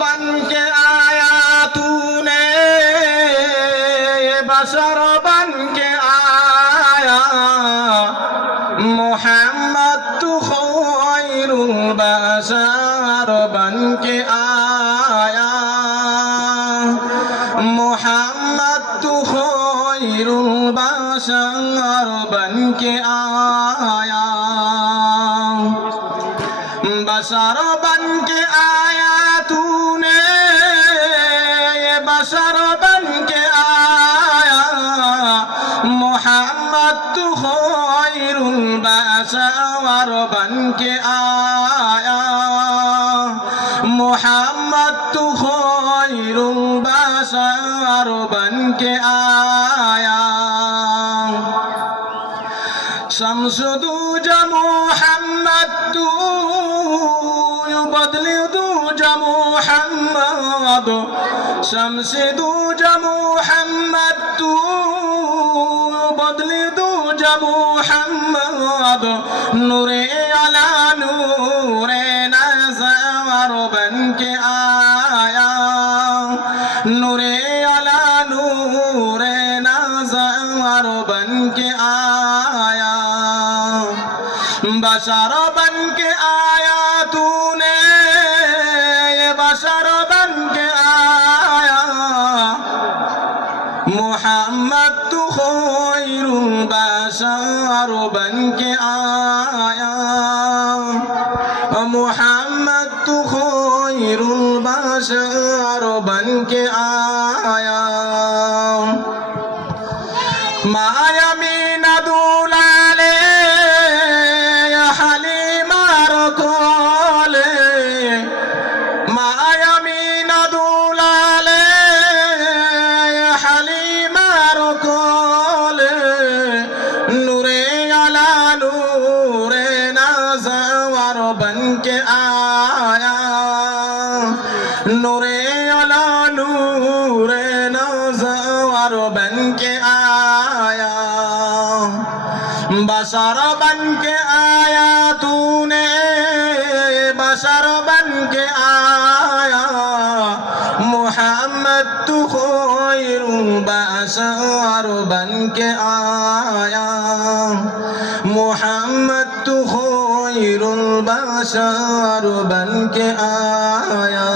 बन के आया तूने, बशर बन के आया मोहम्मद तू खैरुल बशर बन के आया मोहम्मद तू खैरुल बशर बन के आया बशर बन के आया तूने बशर बन के आया मोहम्मद तू खैरुल बशर बन के आया मोहम्मद तू खैरुल बशर बन के आया शम्सुदूज मोहम्मद तू बदली दूज मोहम्मद शम्सुदूज मोहम्मद तू बदली दूज मोहम्मद नूरे अला नूरे नज़र बन के आया नूरे अला नूरे नज़र बन के आया बशर बन के आया तूने बशर बन के आया मोहम्मद तू खैरुल बशर बन के आया मोहम्मद तू खैरुल बशर बन के आया मायामीना दुलाले हलीमार कोले मायामीना दुलाले हलीमार कोले नूरे अला नूरे नज़र बन के आया नूरे अला नूरे नज़र बन के आया बशर बन के आया तूने बशर बन के आया मोहम्मद तू खैरुल बशर बन के आया मोहम्मद तू खैरुल बशर बन के आया।